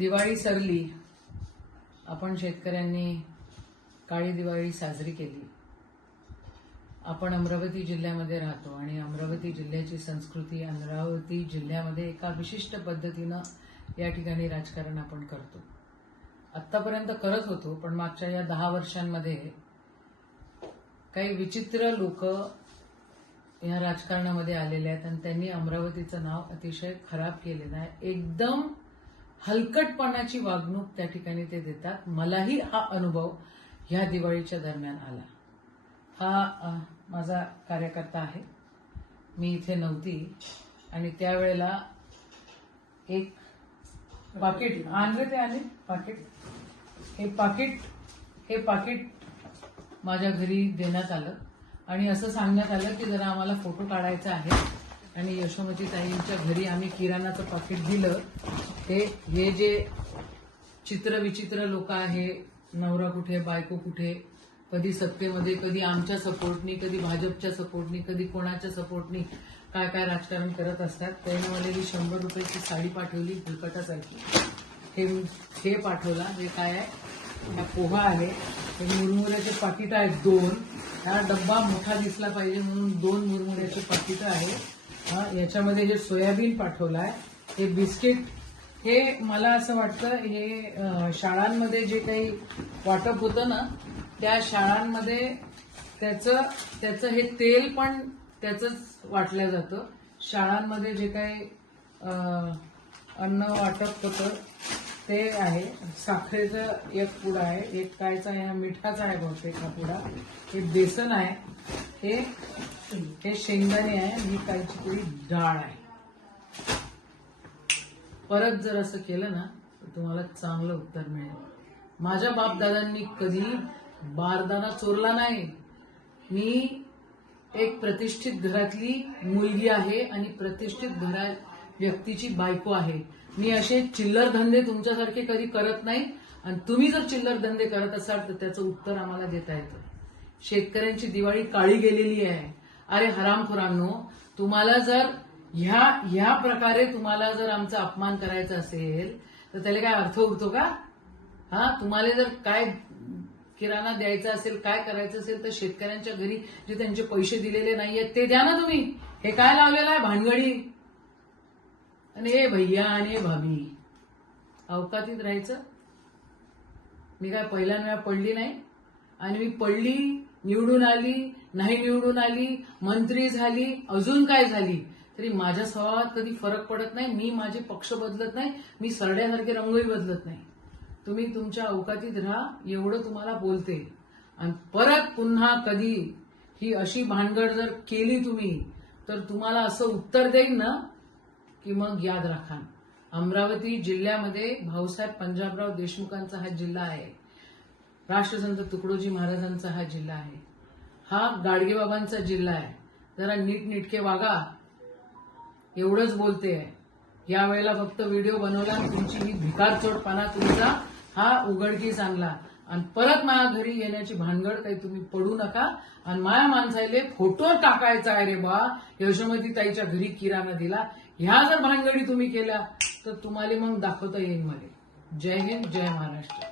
दिवाळी सरली आपण शेतकऱ्यांनी काळी दिवाळी साजरी केली आपण अमरावती जिल्ह्यामध्ये राहतो आणि अमरावती जिल्ह्याची संस्कृती अमरावती जिल्ह्यामध्ये एका विशिष्ट पद्धतीनं या ठिकाणी राजकारण आपण करतो आत्तापर्यंत करत होतो पण मागच्या या दहा वर्षांमध्ये काही विचित्र लोक या राजकारणामध्ये आलेले आहेत आणि त्यांनी अमरावतीचं नाव अतिशय खराब केलेलं आहे एकदम हलकटपणाची वागणूक त्या ठिकाणी ते देतात मलाही हा अनुभव ह्या दिवाळीच्या दरम्यान आला हा माझा कार्यकर्ता आहे मी इथे नव्हती आणि त्यावेळेला एक पाकिट आणले ते आले पाकिट हे पाकिट हे पाकिट माझ्या घरी देण्यात आलं आणि असं सांगण्यात आलं की जरा आम्हाला फोटो काढायचा आहे आणि यशोमती ताईंच्या घरी आम्ही किराणाचं पाकिट दिलं हे हे जे चित्रविचित्र लोक आहे नवरा कुठे बायको कुठे कधी सत्तेमध्ये कधी आमच्या सपोर्टनी कधी भाजपच्या सपोर्टनी कधी कोणाच्या सपोर्टनी काय काय राजकारण करत असतात त्याने मला ही शंभर रुपयाची साडी पाठवली फुलकटासारखी हे हे पाठवला हे काय आहे हा पोहा आहे हे मुरमुऱ्याचे पाकिटं आहेत दोन हा डब्बा मोठा दिसला पाहिजे म्हणून दोन मुरमुऱ्याचे पाकिटं आहे हा याच्यामध्ये जे सोयाबीन पाठवला आहे हे बिस्किट हे मला असं वाटतं हे शाळांमध्ये जे काही वाटप होतं ना त्या शाळांमध्ये त्याचं त्याचं हे तेल पण त्याचंच वाटलं जातं शाळांमध्ये जे काही अन्न वाटप होतं ते आहे साखरेचं एक पुडा आहे एक कायचा आहे मिठाचा आहे बहुतेक हा पुडा हे बेसन आहे हे हे शेंगदाणे आहे आणि कायची पुढी डाळ आहे परत जर असं केलं ना तर तुम्हाला चांगलं उत्तर मिळेल माझ्या बापदादांनी कधी बारदाना चोरला नाही मी एक प्रतिष्ठित घरातली मुलगी आहे आणि प्रतिष्ठित घरा व्यक्तीची बायको आहे मी असे चिल्लर धंदे तुमच्यासारखे कधी करत नाही आणि तुम्ही जर चिल्लर धंदे करत असाल तर त्याचं उत्तर आम्हाला देता येतं शेतकऱ्यांची दिवाळी काळी गेलेली आहे अरे हरामखोरांनो तुम्हाला जर ह्या ह्या प्रकारे तुम्हाला जर आमचा अपमान करायचा असेल तर त्याला काय अर्थ उरतो का हा तुम्हाला जर काय किराणा द्यायचा असेल काय करायचं असेल तर शेतकऱ्यांच्या घरी जे त्यांचे पैसे दिलेले नाहीयेत ते द्या ना तुम्ही हे काय लावलेलं आहे भानगडी आणि हे भैया आणि भाभी अवकातीत राहायचं मी काय पहिल्यांदा पडली नाही आणि मी पडली निवडून आली नाही निवडून आली मंत्री झाली अजून काय झाली तरी माझ्या स्वभावात कधी फरक पडत नाही मी माझे पक्ष बदलत नाही मी सरड्यासारखे रंगही बदलत नाही तुम्ही तुमच्या अवकातीत राहा एवढं तुम्हाला बोलते आणि परत पुन्हा कधी ही अशी भानगड जर केली तुम्ही तर तुम्हाला असं उत्तर देईन ना की मग याद राखा अमरावती जिल्ह्यामध्ये भाऊसाहेब पंजाबराव देशमुखांचा हा जिल्हा आहे राष्ट्रसंत तुकडोजी महाराजांचा हा जिल्हा आहे हा गाडगेबाबांचा जिल्हा आहे जरा नीटनिटके वागा एवढंच बोलते आहे या वेळेला फक्त व्हिडिओ बनवला तुमची ही भिकारचोटपणा तुमचा हा उघडकी सांगला आणि परत माझ्या घरी येण्याची भानगड काही तुम्ही पडू नका आणि माया माणसाले फोटो टाकायचा आहे रे बा यशोमती ताईच्या घरी किराणा दिला ह्या जर भानगडी तुम्ही केल्या तर तुम्हाला मग दाखवता येईल मला जय हिंद जय महाराष्ट्र